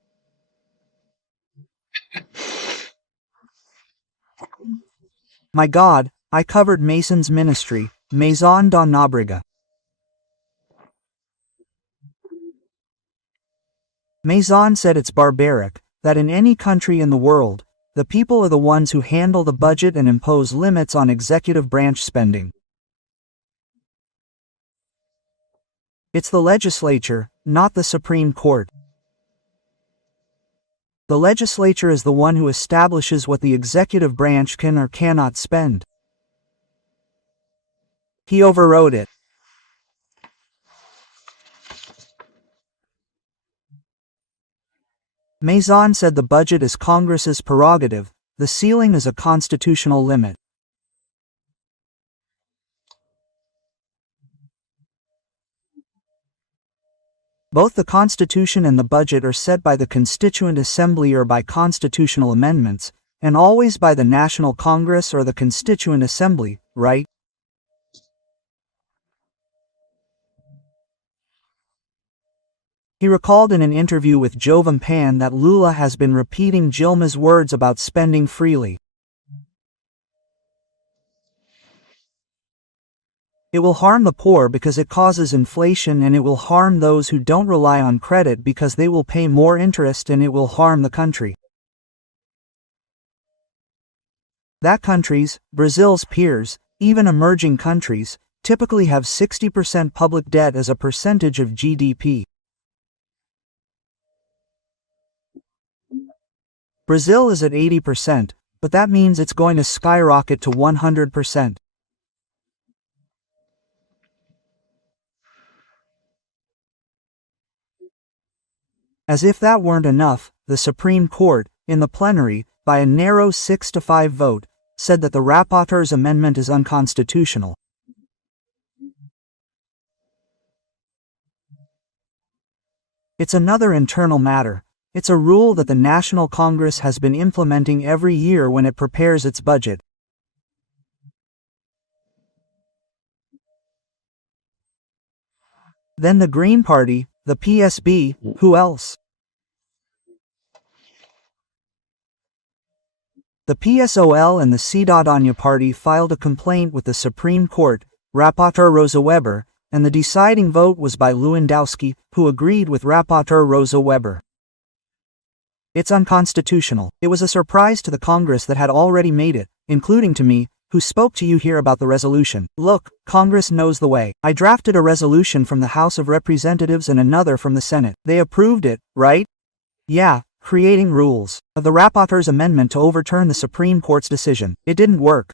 My God, I covered Mason's ministry, Maison da Nóbrega. Maison said it's barbaric, that in any country in the world, the people are the ones who handle the budget and impose limits on executive branch spending. It's the legislature, not the Supreme Court. The legislature is the one who establishes what the executive branch can or cannot spend. He overrode it. Maison said the budget is Congress's prerogative, the ceiling is a constitutional limit. Both the Constitution and the budget are set by the Constituent Assembly or by constitutional amendments, and always by the National Congress or the Constituent Assembly, right? He recalled in an interview with Jovem Pan that Lula has been repeating Dilma's words about spending freely. It will harm the poor because it causes inflation, and it will harm those who don't rely on credit because they will pay more interest, and it will harm the country. That countries, Brazil's peers, even emerging countries, typically have 60% public debt as a percentage of GDP. Brazil is at 80%, but that means it's going to skyrocket to 100%. As if that weren't enough, the Supreme Court, in the plenary, by a narrow 6-5 vote, said that the Rapporteur's amendment is unconstitutional. It's another internal matter. It's a rule that the National Congress has been implementing every year when it prepares its budget. Then the Green Party, the PSB, who else? The PSOL and the Cidadania Party filed a complaint with the Supreme Court, Rapporteur Rosa Weber, and the deciding vote was by Lewandowski, who agreed with Rapporteur Rosa Weber. It's unconstitutional. It was a surprise to the Congress that had already made it, including to me, who spoke to you here about the resolution. Look, Congress knows the way. I drafted a resolution from the House of Representatives and another from the Senate. They approved it, right? Yeah. Creating rules. Of the Rapporteur's amendment to overturn the Supreme Court's decision. It didn't work.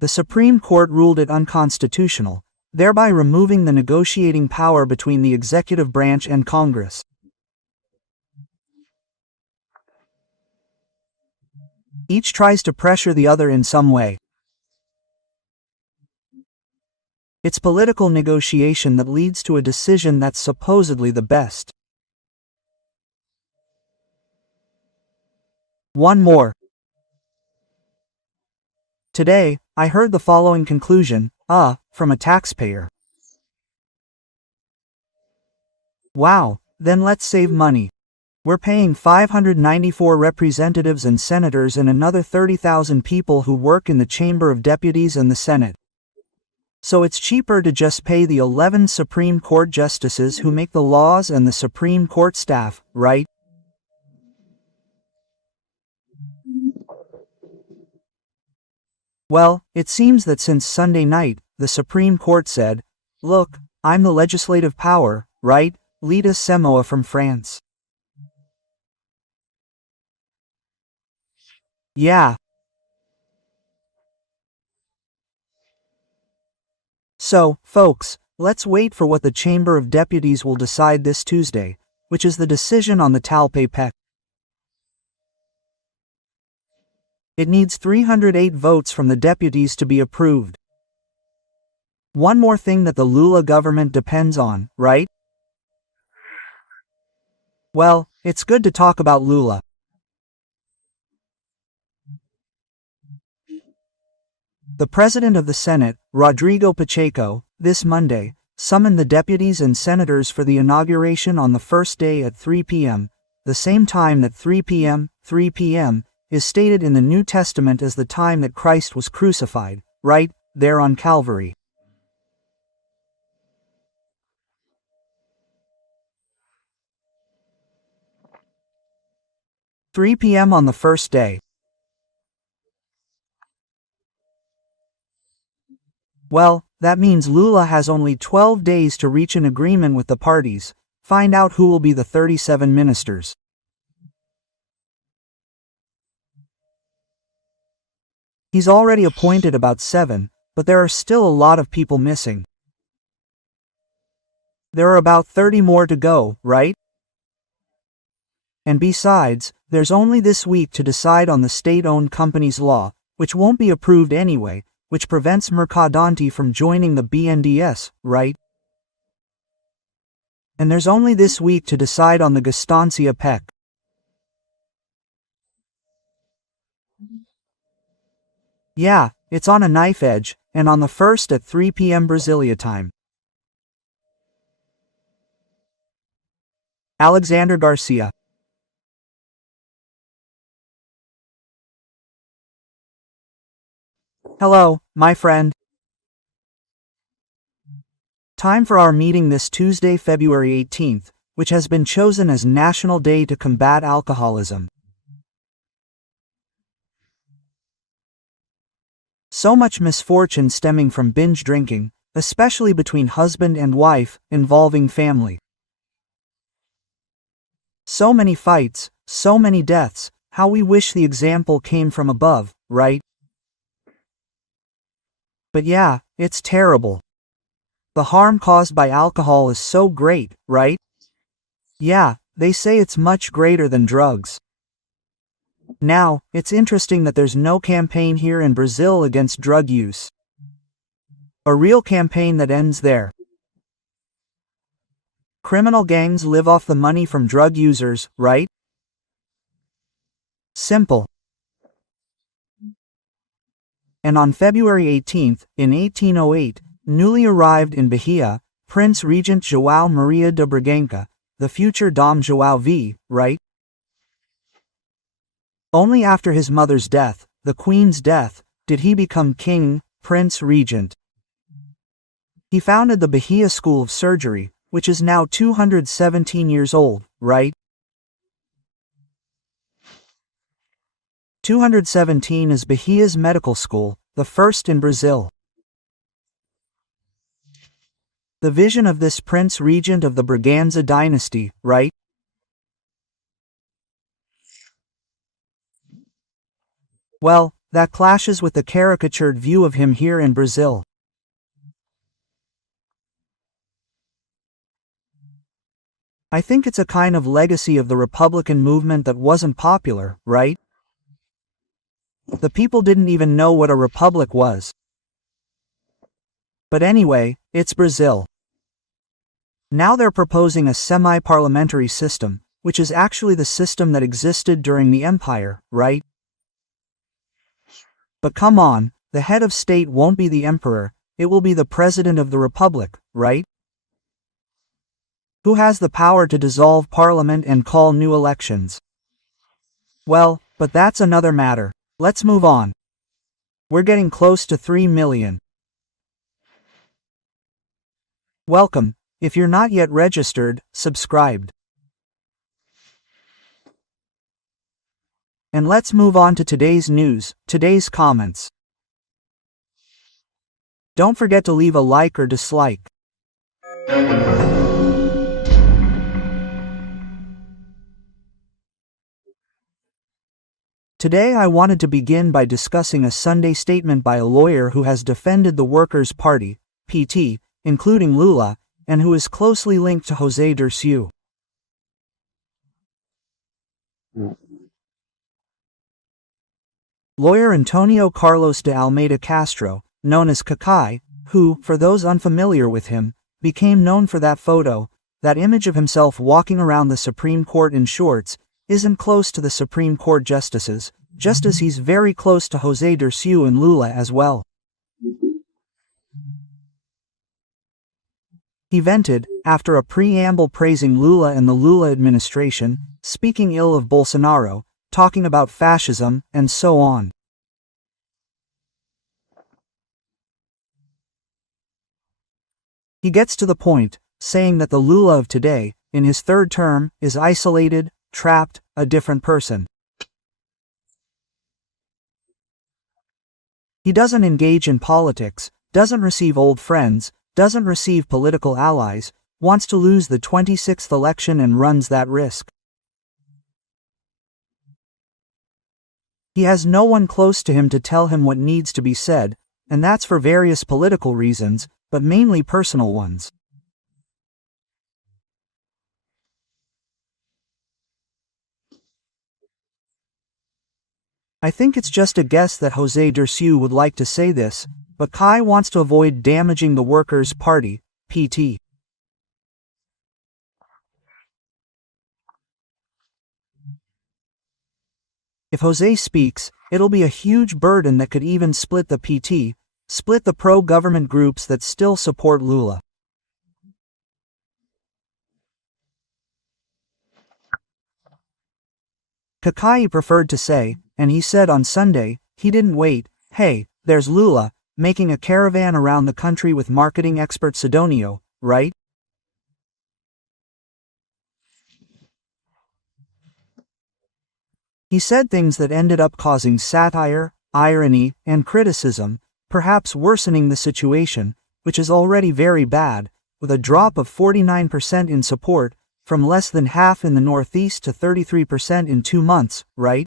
The Supreme Court ruled it unconstitutional, thereby removing the negotiating power between the executive branch and Congress. Each tries to pressure the other in some way. It's political negotiation that leads to a decision that's supposedly the best. One more. Today, I heard the following conclusion, from a taxpayer. Wow, then let's save money. We're paying 594 representatives and senators and another 30,000 people who work in the Chamber of Deputies and the Senate. So it's cheaper to just pay the 11 Supreme Court justices who make the laws and the Supreme Court staff, right? Well, it seems that since Sunday night, the Supreme Court said, look, I'm the legislative power, right? Lita Semoa from France. Yeah. So, folks, let's wait for what the Chamber of Deputies will decide this Tuesday, which is the decision on the Talpay-Pec. It needs 308 votes from the deputies to be approved. One more thing that the Lula government depends on, right? Well, it's good to talk about Lula. The President of the Senate, Rodrigo Pacheco, this Monday, summoned the deputies and senators for the inauguration on the first day at 3 p.m., the same time that 3 p.m., is stated in the New Testament as the time that Christ was crucified, right, there on Calvary. "3 p.m. on the first day." Well, that means Lula has only 12 days to reach an agreement with the parties, find out who will be the 37 ministers. He's already appointed about 7, but there are still a lot of people missing. There are about 30 more to go, right? And besides, there's only this week to decide on the state-owned companies law, which won't be approved anyway, which prevents Mercadante from joining the BNDES, right? And there's only this week to decide on the Gastancia Peck. Yeah, it's on a knife edge, and on the 1st at 3 p.m. Brasilia time. Alexandre Garcia. Hello, my friend. Time for our meeting this Tuesday, February 18th, which has been chosen as National Day to Combat Alcoholism. So much misfortune stemming from binge drinking, especially between husband and wife, involving family. So many fights, so many deaths, how we wish the example came from above, right? But yeah, it's terrible. The harm caused by alcohol is so great, right? Yeah, they say it's much greater than drugs. Now, it's interesting that there's no campaign here in Brazil against drug use. A real campaign that ends there. Criminal gangs live off the money from drug users, right? Simple. And on February 18th, in 1808, newly arrived in Bahia, Prince Regent João Maria de Bragança, the future Dom João V, right? Only after his mother's death, the Queen's death, did he become King, Prince Regent. He founded the Bahia School of Surgery, which is now 217 years old, right? 217 is Bahia's medical school, the first in Brazil. The vision of this Prince Regent of the Bragança dynasty, right? Well, that clashes with the caricatured view of him here in Brazil. I think it's a kind of legacy of the Republican movement that wasn't popular, right? The people didn't even know what a republic was. But anyway, it's Brazil. Now they're proposing a semi-parliamentary system, which is actually the system that existed during the empire, right? But come on, the head of state won't be the emperor, it will be the president of the republic, right? Who has the power to dissolve parliament and call new elections? Well, but that's another matter. Let's move on. We're getting close to 3 million. Welcome. If you're not yet registered, subscribed. And let's move on to today's news, today's comments. Don't forget to leave a like or dislike. Today I wanted to begin by discussing a Sunday statement by a lawyer who has defended the Workers' Party, PT, including Lula, and who is closely linked to José Dirceu. Lawyer Antonio Carlos de Almeida Castro, known as Kakai, who, for those unfamiliar with him, became known for that photo, that image of himself walking around the Supreme Court in shorts, isn't close to the Supreme Court justices, just as he's very close to José Dirceu and Lula as well. He vented, after a preamble praising Lula and the Lula administration, speaking ill of Bolsonaro, talking about fascism, and so on. He gets to the point, saying that the Lula of today, in his third term, is isolated, trapped, a different person. He doesn't engage in politics, doesn't receive old friends, doesn't receive political allies, wants to lose the 26th election and runs that risk. He has no one close to him to tell him what needs to be said, and that's for various political reasons, but mainly personal ones. I think it's just a guess that José Dirceu would like to say this, but Kai wants to avoid damaging the Workers' Party, PT. If Jose speaks, it'll be a huge burden that could even split the PT, split the pro-government groups that still support Lula. Kakai preferred to say, and he said on Sunday, he didn't wait, hey, there's Lula, making a caravan around the country with marketing expert Sidonio, right? He said things that ended up causing satire, irony, and criticism, perhaps worsening the situation, which is already very bad, with a drop of 49% in support, from less than half in the Northeast to 33% in 2 months, right?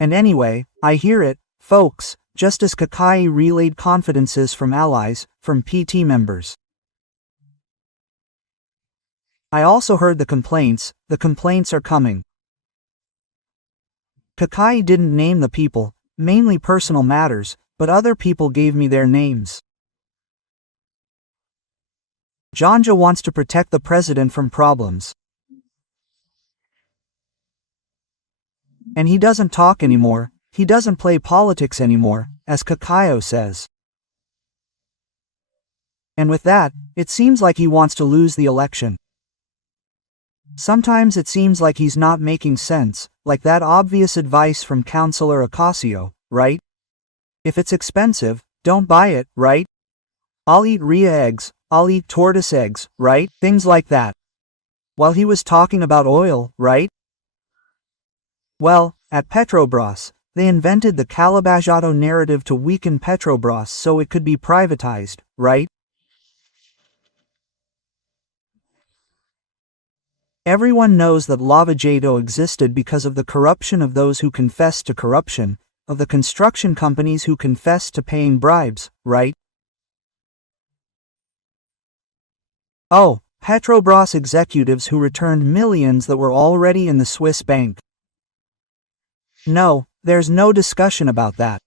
And anyway, I hear it, folks, just as Kakai relayed confidences from allies, from PT members. I also heard the complaints are coming. Kakai didn't name the people, mainly personal matters, but other people gave me their names. Janja wants to protect the president from problems. And he doesn't talk anymore, he doesn't play politics anymore, as Kakayo says. And with that, it seems like he wants to lose the election. Sometimes it seems like he's not making sense, like that obvious advice from Counselor Ocasio, right? If it's expensive, don't buy it, right? I'll eat rhea eggs, I'll eat tortoise eggs, right? Things like that. While he was talking about oil, right? Well, at Petrobras, they invented the Calabajado narrative to weaken Petrobras so it could be privatized, right? Everyone knows that Lavajado existed because of the corruption of those who confessed to corruption, of the construction companies who confessed to paying bribes, right? Oh, Petrobras executives who returned millions that were already in the Swiss bank. No, there's no discussion about that.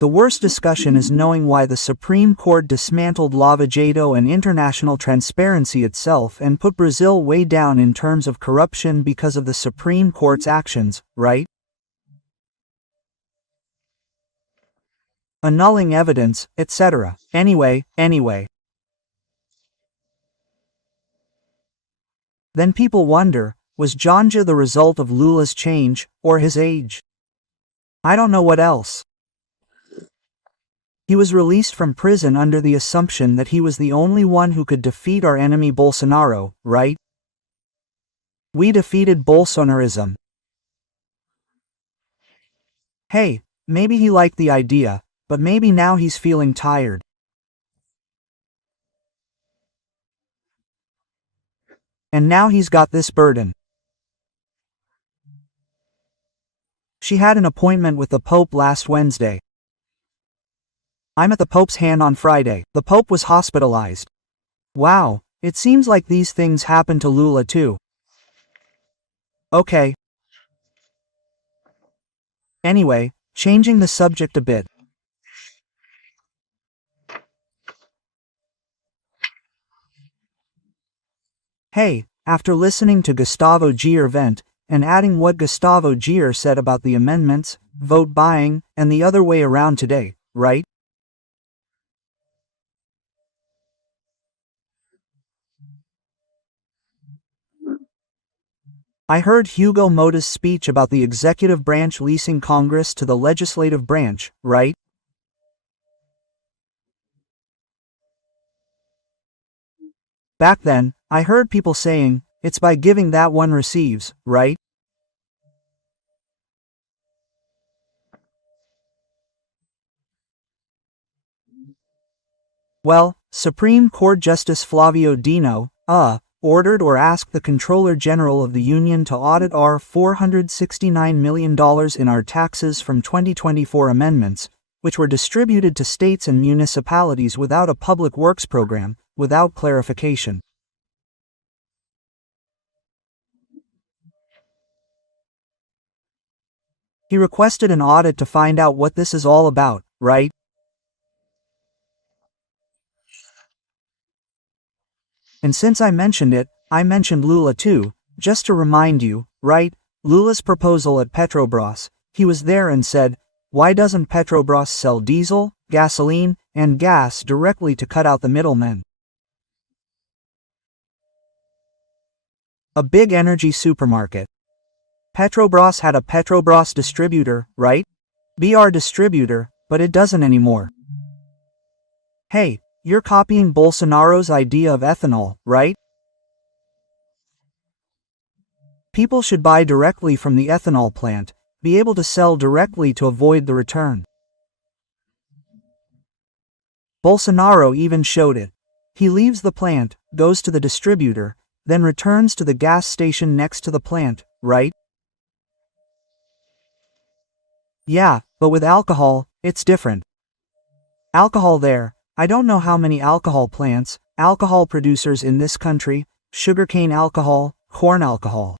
The worst discussion is knowing why the Supreme Court dismantled Lavajado and international transparency itself and put Brazil way down in terms of corruption because of the Supreme Court's actions, right? Annulling evidence, etc. Anyway. Then people wonder, was Janja the result of Lula's change, or his age? I don't know what else. He was released from prison under the assumption that he was the only one who could defeat our enemy Bolsonaro, right? We defeated Bolsonarism. Hey, maybe he liked the idea, but maybe now he's feeling tired. And now he's got this burden. She had an appointment with the Pope last Wednesday. I'm at the Pope's hand on Friday. The Pope was hospitalized. Wow, it seems like these things happen to Lula too. Okay. Anyway, changing the subject a bit. Hey, after listening to Gustavo Gier vent, and adding what Gustavo Gier said about the amendments, vote buying, and the other way around today, right? I heard Hugo Mota's speech about the executive branch leasing Congress to the legislative branch, right? Back then, I heard people saying, it's by giving that one receives, right? Well, Supreme Court Justice Flavio Dino, ordered or asked the Comptroller General of the Union to audit our $469 million in our taxes from 2024 amendments, which were distributed to states and municipalities without a public works program, without clarification. He requested an audit to find out what this is all about, right? And since I mentioned it, I mentioned Lula too, just to remind you, right? Lula's proposal at Petrobras, he was there and said, why doesn't Petrobras sell diesel, gasoline, and gas directly to cut out the middlemen? A big energy supermarket. Petrobras had a Petrobras distributor, right? BR distributor, but it doesn't anymore. Hey, you're copying Bolsonaro's idea of ethanol, right? People should buy directly from the ethanol plant, be able to sell directly to avoid the return. Bolsonaro even showed it. He leaves the plant, goes to the distributor, then returns to the gas station next to the plant, right? Yeah, but with alcohol, it's different. Alcohol there, I don't know how many alcohol plants, alcohol producers in this country, sugarcane alcohol, corn alcohol.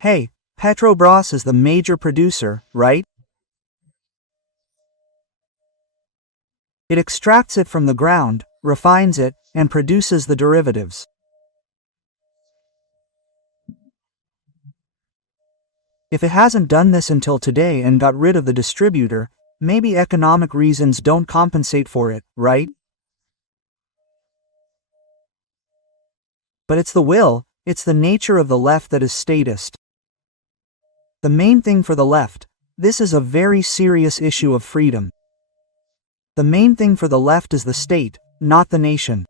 Hey, Petrobras is the major producer, right? It extracts it from the ground, refines it, and produces the derivatives. If it hasn't done this until today and got rid of the distributor, maybe economic reasons don't compensate for it, right? But it's the will, it's the nature of the left that is statist. The main thing for the left, this is a very serious issue of freedom. The main thing for the left is the state, not the nation.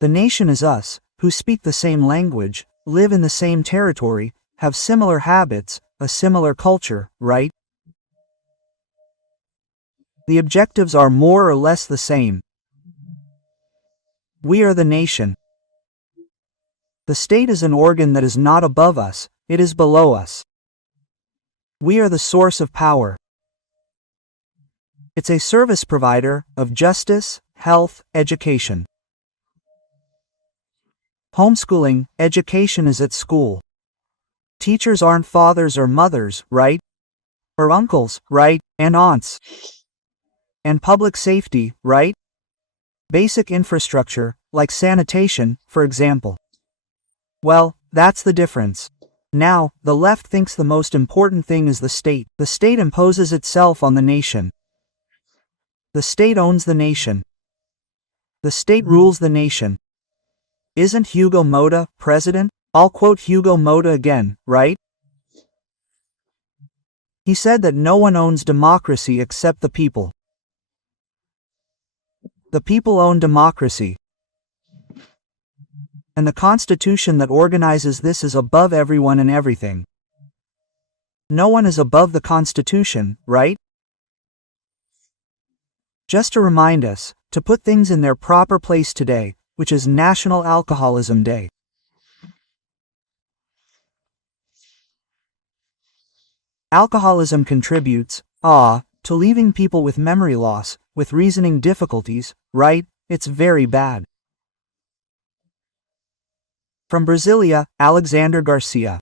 The nation is us, who speak the same language, live in the same territory, have similar habits, a similar culture, right? The objectives are more or less the same. We are the nation. The state is an organ that is not above us, it is below us. We are the source of power. It's a service provider of justice, health, education. Homeschooling, education is at school. Teachers aren't fathers or mothers, right? Or uncles, right? And aunts. And public safety, right? Basic infrastructure, like sanitation, for example. Well, that's the difference. Now, the left thinks the most important thing is the state. The state imposes itself on the nation. The state owns the nation. The state rules the nation. Isn't Hugo Motta president? I'll quote Hugo Motta again, right? He said that no one owns democracy except the people. The people own democracy. And the Constitution that organizes this is above everyone and everything. No one is above the Constitution, right? Just to remind us, to put things in their proper place today, which is National Alcoholism Day. Alcoholism contributes, to leaving people with memory loss, with reasoning difficulties, right? It's very bad. From Brasilia, Alexandre Garcia.